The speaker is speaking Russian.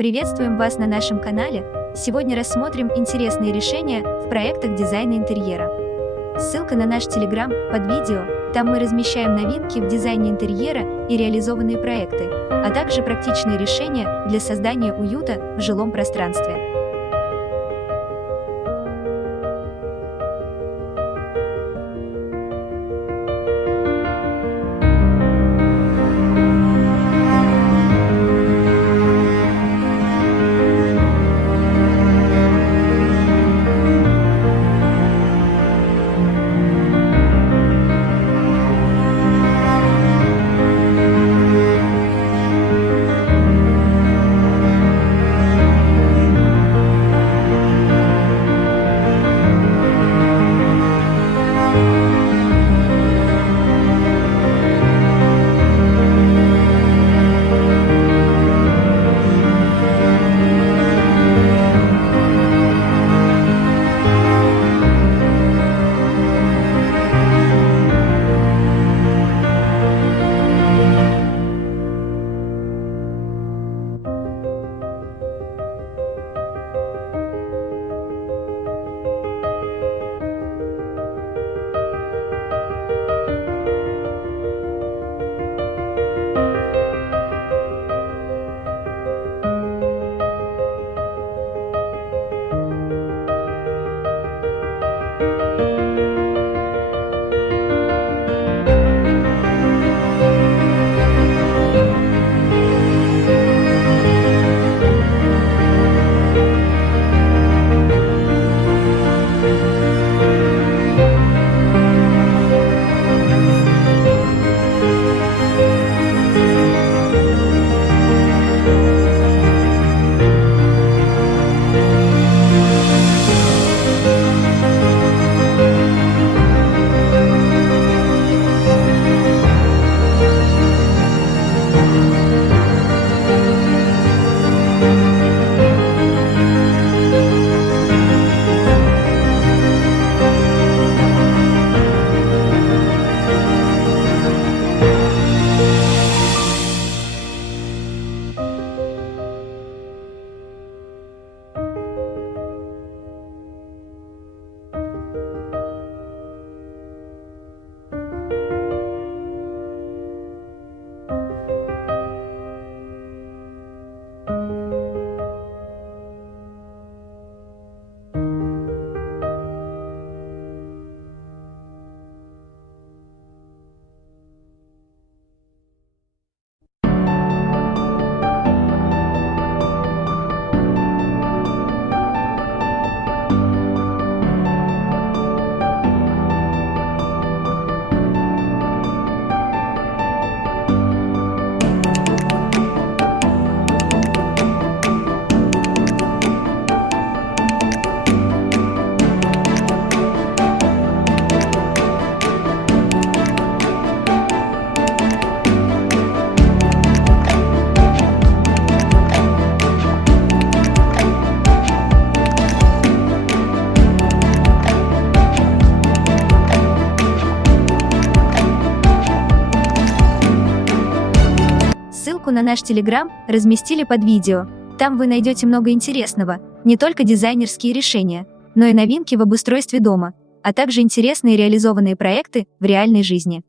Приветствуем вас на нашем канале. Сегодня рассмотрим интересные решения в проектах дизайна интерьера. Ссылка на наш телеграм под видео. Там мы размещаем новинки в дизайне интерьера и реализованные проекты, а также практичные решения для создания уюта в жилом пространстве. Ссылку на наш телеграм разместили под видео. Там вы найдете много интересного, не только дизайнерские решения, но и новинки в обустройстве дома, а также интересные реализованные проекты в реальной жизни.